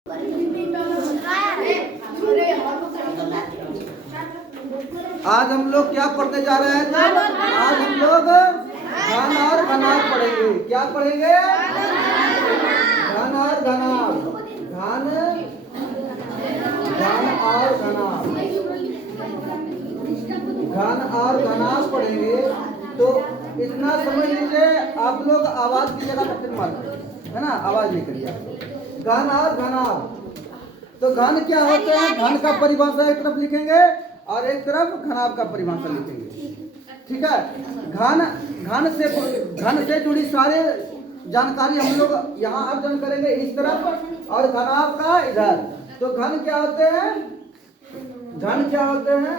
आज हम लोग क्या पढ़ने जा रहे हैं? आज हम लोग घन और घनाभ पढ़ेंगे। क्या पढ़ेंगे? घन और घनाभ। घन और घनाभ। घन और घनाभ पढ़ेंगे। तो इतना समझ लीजिए, आप लोग आवाज की जगह पर मारते है ना, आवाज नहीं करिए। घन और घनाभ। तो घन क्या होते हैं? घन का परिभाषा एक तरफ लिखेंगे और एक तरफ घनाभ का परिभाषा लिखेंगे। ठीक है। घन से जुड़ी सारे जानकारी हम लोग यहाँ अर्जन करेंगे इस तरफ, और घनाभ का इधर। तो घन क्या होते हैं? घन क्या होते हैं?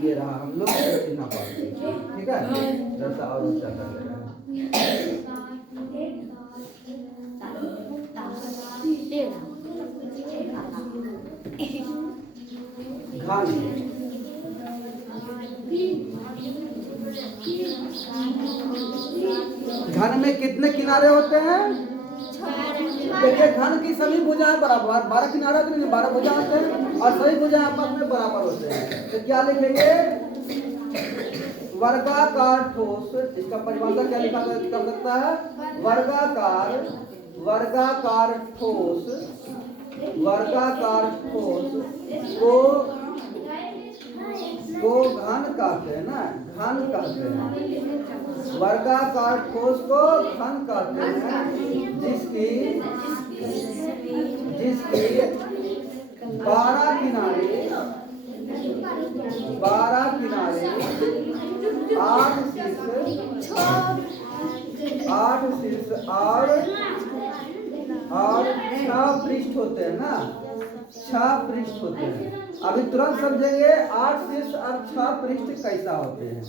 ये रहा, हम लोग इतना पढ़ते हैं। ठीक है। जैसा और ऊंचा कर ले रहे हैं। घन में कितने किनारे होते हैं? देखिए, घन की सभी भुजाएं बराबर, 12 किनारे तो नहीं, 12 भुजा होते हैं और सभी भुजाएं आपस में बराबर होते हैं। तो क्या लिखेंगे? वर्गाकार ठोस। इसका परिभाषा क्या लिखा कर सकता है? वर्गाकार ठोस। वर्गाकार ठोस को घन कहते हैं ना, घन कहते हैं। वर्गाकार ठोस को घन कहते हैं, जिसकी 12 किनारे 8 शीर्ष और 6 पृष्ठ होते हैं ना, 6 पृष्ठ होते हैं। अभी तुरंत समझेंगे 8 शीर्ष और 6 पृष्ठ कैसा होते हैं।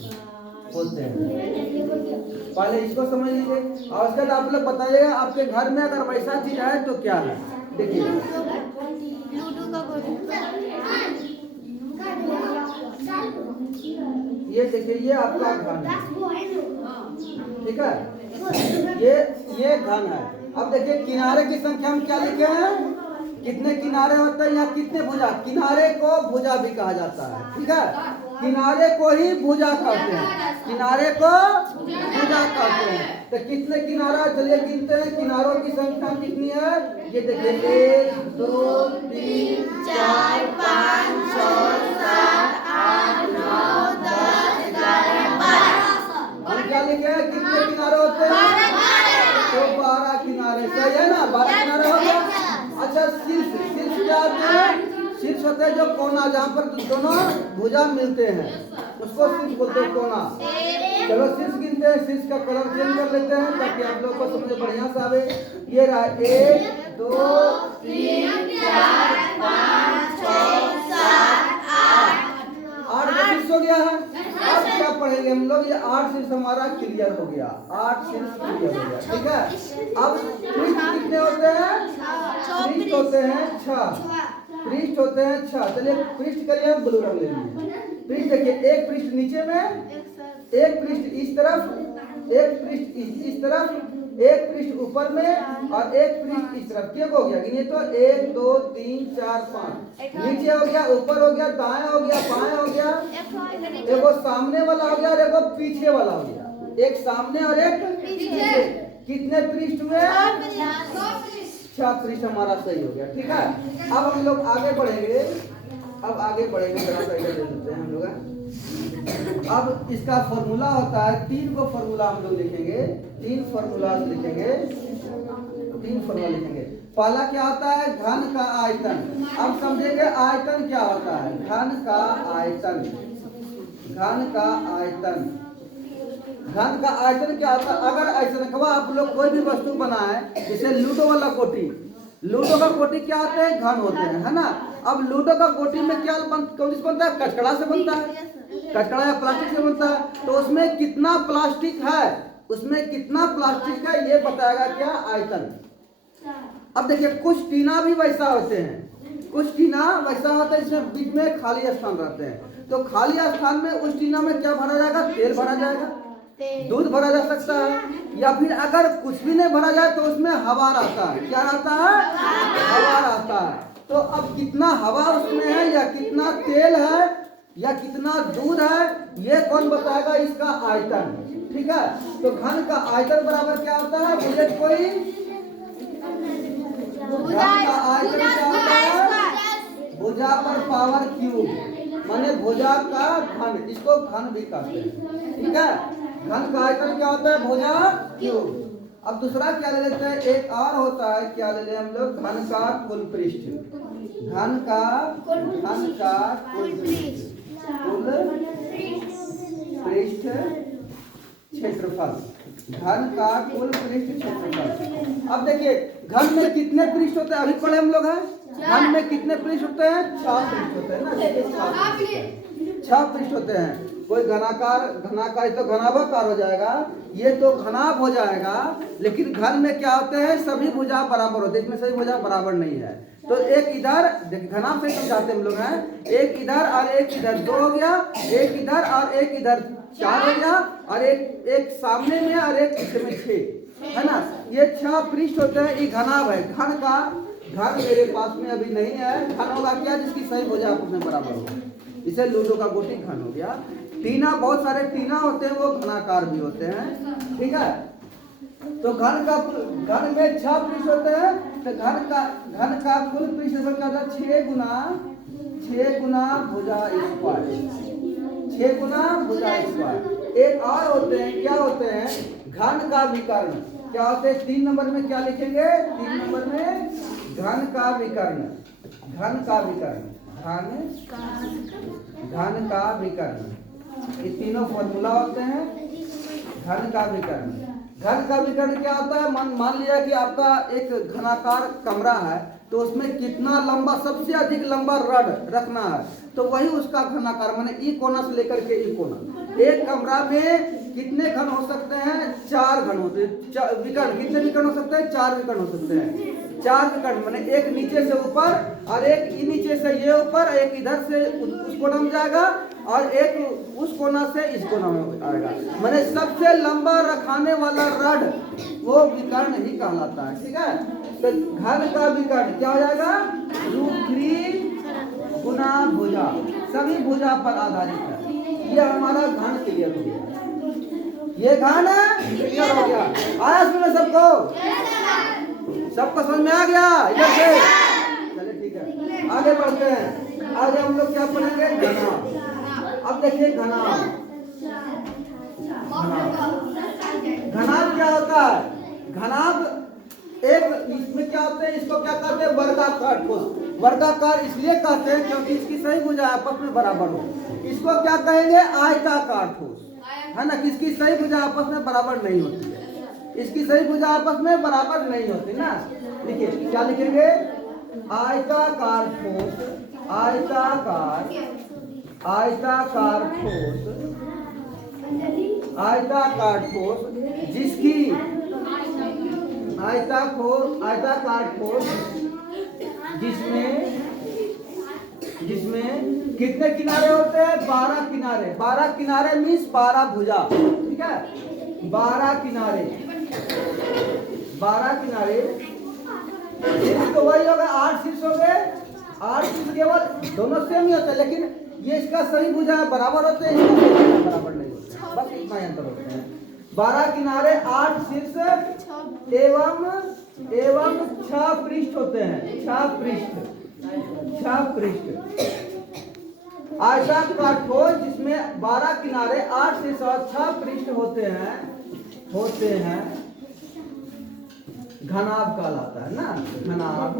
पहले इसको समझ लीजिए और उसके बाद आप लोग बताइएगा आपके घर में अगर वैसा चीज है तो क्या है। देखिए, ये देखिए, ये आपका घन है। ठीक है। ये घन है। अब देखिए, किनारे की संख्या हम क्या लिखे हैं? कितने किनारे होते हैं या कितने भुजा? किनारे को भुजा भी कहा जाता है। ठीक है। किनारे को ही भुजा कहते हैं। किनारे को भुजा कहते हैं। तो कितने किनारा? चलिए गिनते हैं। किनारों की संख्या कितनी है? ये देखिए, 1 2 3 4 5 6 7 8 9 10 11 12। हम क्या लिखे हैं? कितने किनारे होते हैं? तो 12 किनारे। सही है ना? 12 किनारे हो गया। अच्छा, शीर्ष क्या होते हैं? शीर्ष होते हैं जो कोना, जहाँ पर दोनों भुजा मिलते हैं, उसको शीर्ष बोलते हैं, कोना। चलो शीर्ष गिनते हैं। शीर्ष का कलर चेंज कर लेते हैं ताकि आप लोगों को समझ बढ़िया से आवे। ये रहा 1 2 3 4 5 6 7 8 शीर्ष हो गया है। अब क्या पढ़ेंगे हम लोग? ये 8 शीर्ष हमारा क्लियर हो गया। 8 शीर्ष क्लियर हो गया। ठीक है। अब पृष्ठ कितने होते हैं? पृष्ठ होते हैं 6। पृष्ठ होते हैं 6। चलिए पृष्ठ करिए, ब्लू रंग ले लीजिए। पृष्ठ देखिए, एक पृष्ठ नीचे में, एक पृष्ठ इस तरफ, एक पृष्ठ इस तरफ, एक पृष्ठ ऊपर में और एक पृष्ठ इस तरफ। क्या हो गया? गिनिए तो 1 2 3 4 5। नीचे हो गया, ऊपर हो गया, दाएं हो गया, बाएं हो गया, एगो सामने वाला हो गया और एगो पीछे वाला हो गया। एक सामने और एक पीछे। कितने पृष्ठ में? 6 पृष्ठ हमारा सही हो गया। ठीक है। अब हम लोग आगे बढ़ेंगे। जरा सा इधर दे देते हैं हम लोग। अब इसका फॉर्मूला होता है, 3 को फॉर्मूला हम लोग लिखेंगे। 3 फॉर्मूला लिखेंगे। पहला क्या होता है? घन का आयतन। अब समझेंगे आयतन क्या होता है। घन का आयतन क्या होता है? अगर ऐसे रखवा आप लोग कोई भी वस्तु बनाए, जैसे लूडो वाला गोटी, लूडो का गोटी क्या होते हैं? घन होते हैं, है ना। अब लूडो का गोटी में क्या बनता है? कचकड़ा से बनता है, कचकड़ा या प्लास्टिक से बनता है। तो उसमें कितना प्लास्टिक है, ये बताएगा क्या? आयतन। अब देखिए, कुछ टीना भी वैसा होते हैं, कुछ टीना वैसा होता है इसमें बीच में खाली स्थान रहते हैं। तो खाली स्थान में उस टीना में क्या भरा जाएगा? तेल भरा जाएगा। दूध भरा जा सकता है, या फिर अगर कुछ भी नहीं भरा जाए तो उसमें हवा रहता है। क्या रहता है? हवा रहता है। तो अब कितना हवा उसमें है, या कितना तेल है, या कितना दूध है, ये कौन बताएगा? इसका आयतन। ठीक है, तो घन का आयतन बराबर क्या होता है? मुझे कोई घन का आयतन क्या होता है? भुजा पर पावर क्यूब, माने भुजा का घन, इसको घन भी कहते हैं। ठीक है, घन का आयतन क्या होता है? भुजा क्यूब। अब दूसरा क्या ले लेते हैं? एक और होता है, क्या ले लें हम लोग? घन का कुल पृष्ठ। घन का कुल पृष्ठ, कुल पृष्ठ क्षेत्रफल। घन का कुल पृष्ठ क्षेत्रफल। अब देखिए घन में कितने पृष्ठ होते हैं? अभी पढ़े हम लोग हैं। घन में कितने पृष्ठ होते हैं? 6 पृष्ठ होते हैं ना। 6 पृष्ठ होते हैं। कोई घनाकार तो घनाभाकार हो जाएगा, ये तो घनाभ हो जाएगा। लेकिन घन में क्या होते हैं? सभी भुजा बराबर होते हैं, इसमें सभी भुजा बराबर नहीं है। तो एक इधर घनाभ से समझाते हम लोग हैं, एक इधर और एक इधर 2 हो गया, एक इधर और एक इधर 4 हो गया, और एक सामने में और एक पीछे में 6 है ना। ये 6 पृष्ठ होते हैं। ये घनाभ है। घन मेरे पास में अभी नहीं है। घन होगा क्या? जिसकी सही भुजा आपस में बराबर हो। इसे लूडो का गोटी घन हो गया। टीना, बहुत सारे टीना होते हैं, वो घनाकार भी होते हैं। ठीक है, तो घन में 6 पृष्ठ होते हैं। तो घन का कुल पृष्ठ क्या होता है? 6 गुना भुजा स्क्वायर। 6 गुना भुजा स्क्वायर। एक और होते हैं, क्या होते हैं? घन का विकर्ण। क्या होते हैं? 3 नंबर में क्या लिखेंगे? 3 नंबर में घन का विकर्ण। घन का विकर्ण, ये तीनों फॉर्मूला होते हैं। घन का विकर्ण क्या होता है? मान लिया कि आपका एक घनाकार कमरा है, तो उसमें कितना लंबा, सबसे अधिक लंबा रड रखना है, तो वही उसका घनाकार, माने ई कोना से लेकर के ई कोना। एक कमरा में कितने घन हो सकते हैं? 4 घन होते हैं। विकर्ण कितने विकर्ण हो सकते हैं? 4 विकर्ण हो सकते हैं। 4 विकर्ण माने एक नीचे से ऊपर, और एक नीचे से ये ऊपर, एक इधर से उस कोना में जाएगा, और एक उस कोना से इस कोना में आएगा। माने सबसे लंबा रखाने वाला रड वो विकर्ण ही कहलाता है। ठीक है, तो घन का विकर्ण क्या हो जाएगा? √3 गुना भुजा, सभी भुजा पर आधारित है। ये हमारा घन क्लियर हो गया। ये घन क्लियर हो गया। आया सुनो सबको समझ में आ गया? इधर से चलिए, ठीक है, आगे बढ़ते हैं। आगे हम लोग क्या पढ़ेंगे? घनाभ। अब देखिए घनाभ क्या होता है? घनाभ एक, इसमें क्या होते हैं? इसको क्या कहते हैं? वर्गाकार ठोस। वर्गाकार इसलिए कहते हैं क्योंकि इसकी सही भुजा आपस में बराबर हो। इसको क्या कहेंगे? आयताकार ठोस, है ना। किसकी सही भुजा आपस में बराबर नहीं होती है, इसकी सही भुजा आपस में बराबर नहीं होती ना। लिखिए, क्या लिखेंगे? आयताकार ठोस, आयताकार ठोस जिसकी आयताकार ठोस जिसमें कितने किनारे होते हैं? 12 किनारे। 12 किनारे मीन्स 12 भुजा। ठीक है, 12 किनारे तो वही होगा। 8 शीर्ष हो गए। 8 शीर्ष केवल दोनों सेम ही होते हैं, लेकिन ये इसका सही भुजा बराबर होते हैं, इसका सही भुजा बराबर नहीं होते, बस इतना ही अंतर होता है। 12 किनारे, 8 शीर्ष एवं 6 पृष्ठ होते हैं। 6 पृष्ठ आयताकार ठोस जिसमें 12 किनारे, 8 शीर्ष और 6 पृष्ठ होते हैं घनाभ कहलाता है ना। घनाभ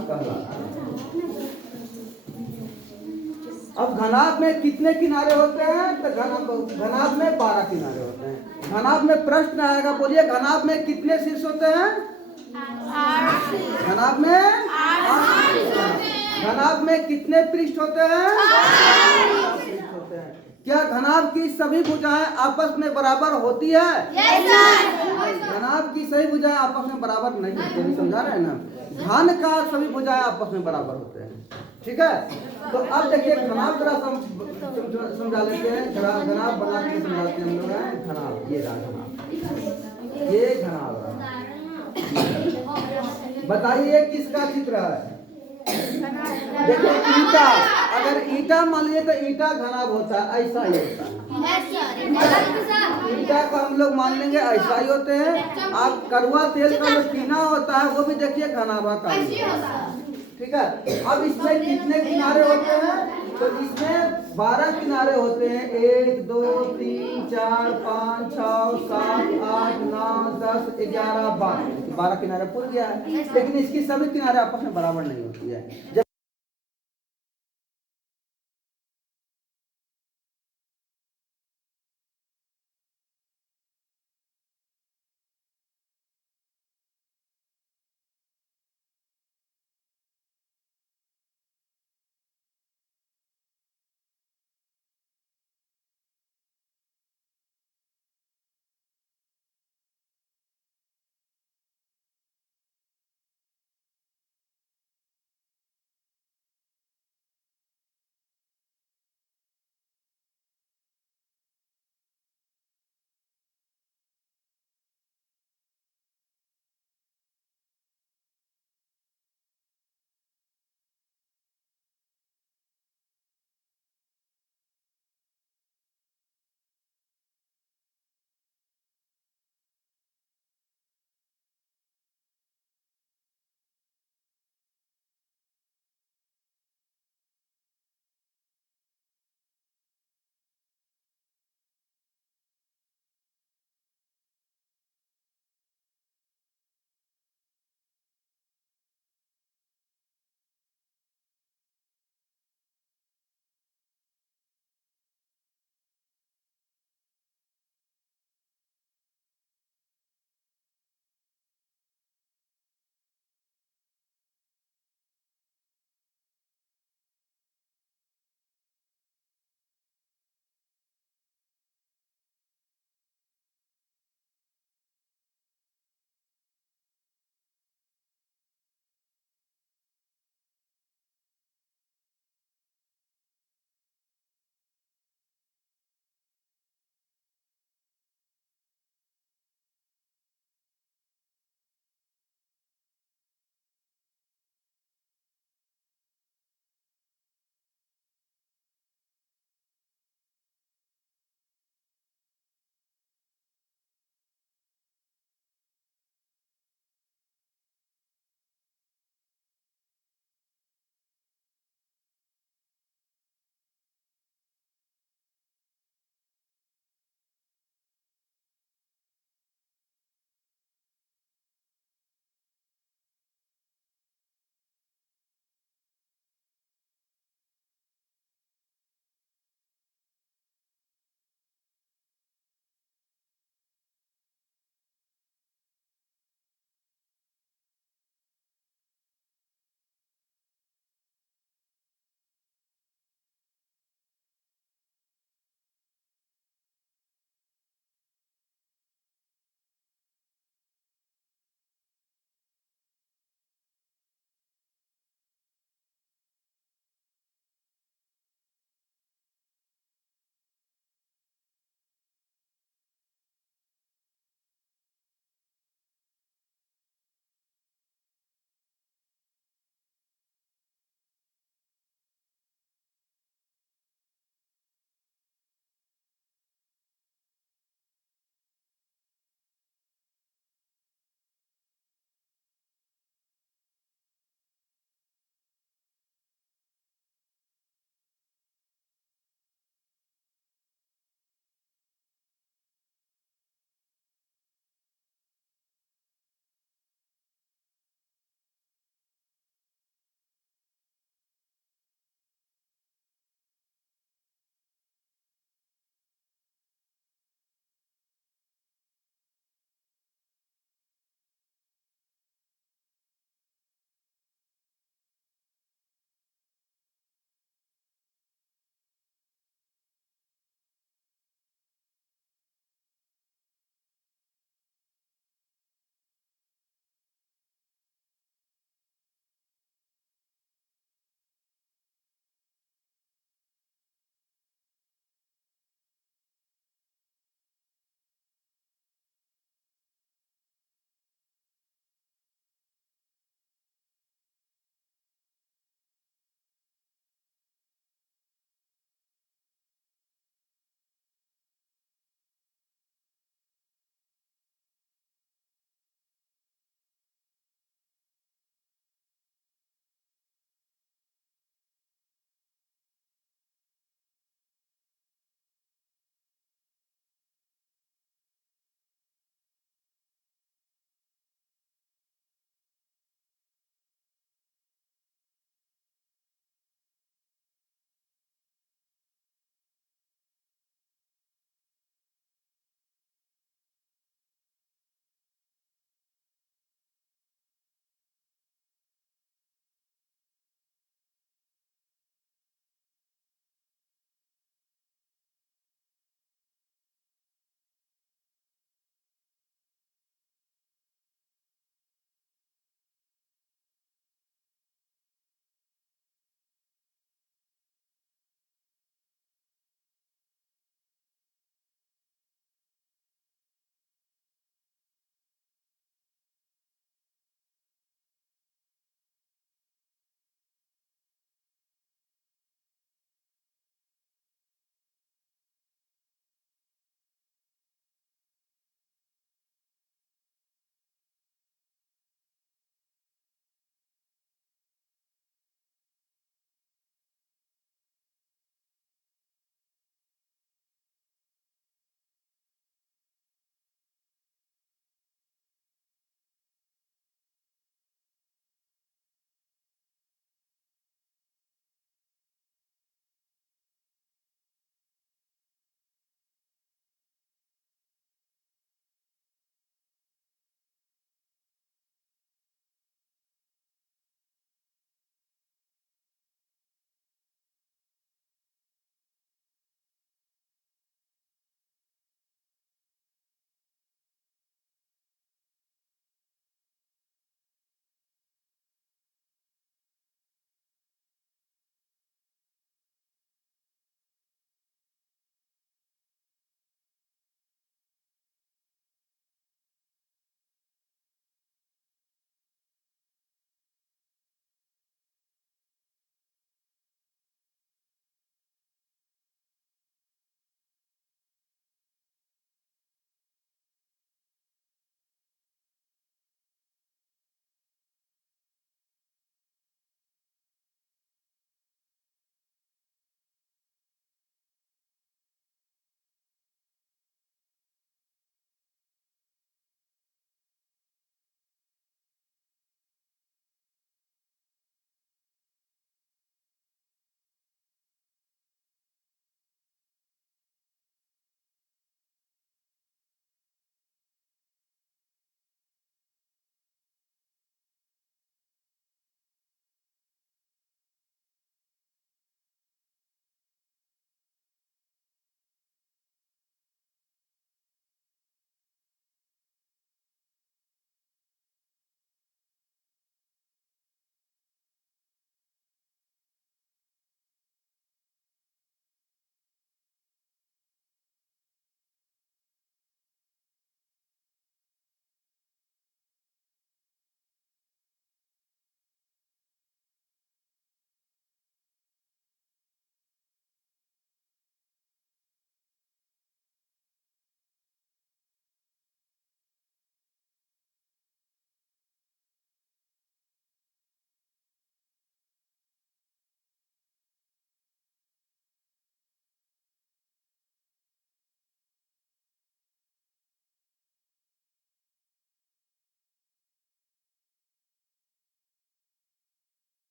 कहलाता है। अब घनाभ में कितने किनारे होते हैं? तो घनाभ में 12 किनारे होते हैं। घनाभ में प्रश्न आएगा, बोलिए घनाभ में कितने शीर्ष होते हैं? घनाभ में 8। घनाभ में कितने पृष्ठ होते हैं? 8 पृष्ठ होते हैं। क्या घनाभ की सभी भुजाएं आपस में बराबर होती है? घनाभ की सभी भुजाएं आपस में बराबर नहीं होती, समझा रहे हैं ना। घन का सभी भुजाएं आपस में बराबर होते हैं। ठीक है। तो अब देखिए घनाभ जरा समझा लेते हैं, घनाभ बना के समझाते हैं हम लोग हैं। घनाभ ये रहा घनाभ, ये घनाभ रहा। बताइए किसका चित्र है? देखिए ईटा, अगर ईटा मान लीजिए तो ईटा घनाभ होता है, ऐसा ही होता है। ईटा का हम लोग मान लेंगे ऐसा ही होते हैं। आप कड़वा तेल का जो टीना होता है वो भी देखिए घनाभा का ही होता है। ठीक है। अब इसमें कितने किनारे होते हैं? तो इसमें 12 किनारे होते हैं। 1 2 3 4 5 6 7 8 9 10 11 12 किनारे पूर गया है। लेकिन इसकी सभी किनारे आपस में बराबर नहीं होती है। जब